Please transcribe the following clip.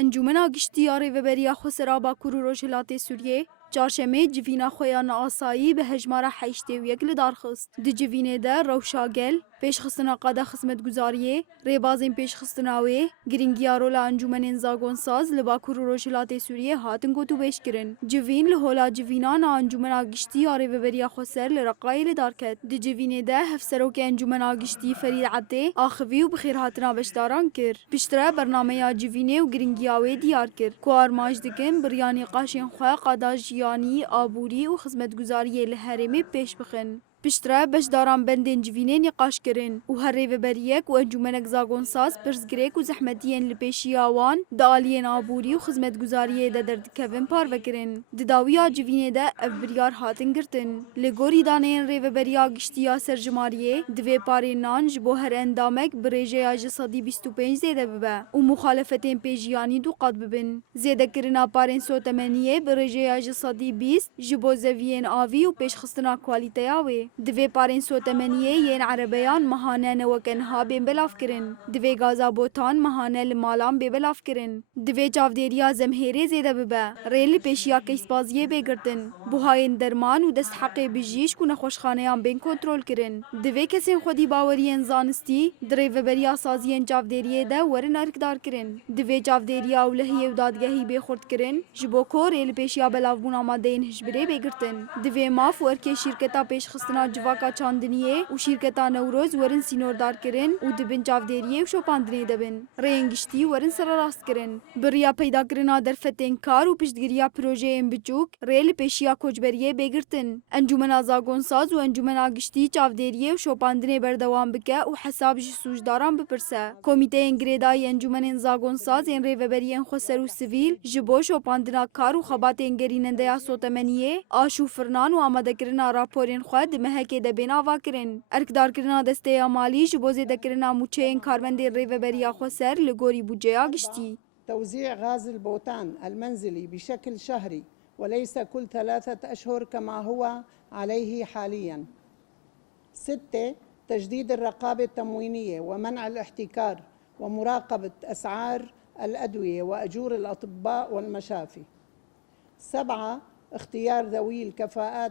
انجمنا گشتیا ریوبریا خسرا باکور و روجهلات سوریه چهارشنبه جوینا خویان آسایی به هجمار حیشتی و یک لدارخست. دی جوینه ده روشاگل پیشخستنا قادا خدمت گزاریه ریبازین پیشخستناوی گرینگیا رولا انجمن زاگون ساز لباکور و روجهلات سوریه هاتن گوتو بیش کرن. جوین لهولا جوینان انجمنا گشتیا ریوبریا خسر لرقای لدارکت. دی جوینه ده هفسروک انجمنا گشتی فرید عطی آخوی و بخیر هاتنا بشداران کر. پشتره برنامه جوینه و گرینگیاوی دیار کر. کوار ماج دکن بریانی قاشین خواه قادا جیانی آبوری و خدمتگزاری لحرمی پیش بخن. پشتره بشداران بندین جوینه نقاش کرن و هر ریوبریک و انجمنک زاگون ساز پرزگریک و زحمتین لپیشی آوان دالین آبوری و خدمتگزاری ده دردکوین پار وکرن. دداویا جوینه ده افبریار هاتن گرتن. لگوری دانین ریوبریا گشتیا سرجماریه دوی پارین نان جبو هر اندامک بریجه آج صدی 25 زیده ببه و مخالفتین پیجیانی دو قد ببن. زیده کرنا پارین سوتمنیه بریجه آج صدی 20 جبو زوین آوی و پیشخستنا کوالیته آوی. دوی پارین سوتمنیه ین عربیان مهانه نوکنها بین بلاف کرن. دوی گازا بوتان مهانه لمالان بین بلاف کرن. دوی چافدیریا زمهیره زیده ببه. ریل پیشیا کیسبازیه بگرتن. بوهاین درمان و دست حقی بجیش کنه خوشخانهان بین کنترل کرن. دوی کسین خودی باورین زانستی دریو بریا سازین چافدیریه ده ورن ارکدار کرن. دوی چافدیریا و لحیه و دادگاهی بخورد کرن. جبو کو ریل پیشیا بلاف بونا مادین هجبره بگرتن. دوی ماف ورکی شرکتا پیشخستنا جواکا چاندنیه و شرکتا نوروز ورن سینوردار کرن و دبن چافدیریه و شوپاندنیه دبن. رینگشتی ورن سر راست کرن. بریا پیدا کرنا در فتن کار و پشتگیریا پروژه این بچوک ریل پیشیا کوچبریه بگرتن. انجمن زاگون ساز و انجمن آگشتی چافدیریه و شوپاندنیه بردوام بکه و حساب جسوجداران بپرسه. کمیته انگریدای انجمن زاگون ساز این ریوبریان خسرو سیویل جبو شوپاندنا کار و خبات انگریننده یا سوتمنیه آشو فرنان و آماده کرنا راپورین خود مهکه دبینا واکرین. ارکدار کرنا دسته مالی جبو زیده کرنا موچه این کارمند ریوبریا خسر لگوری بودجه آگشتی. توزيع غاز البوتان المنزلي بشكل شهري وليس كل 3 أشهر كما هو عليه حاليا. 6 تجديد الرقابة التموينية ومنع الاحتكار ومراقبة أسعار الأدوية وأجور الأطباء والمشافي. 7 اختيار ذوي الكفاءات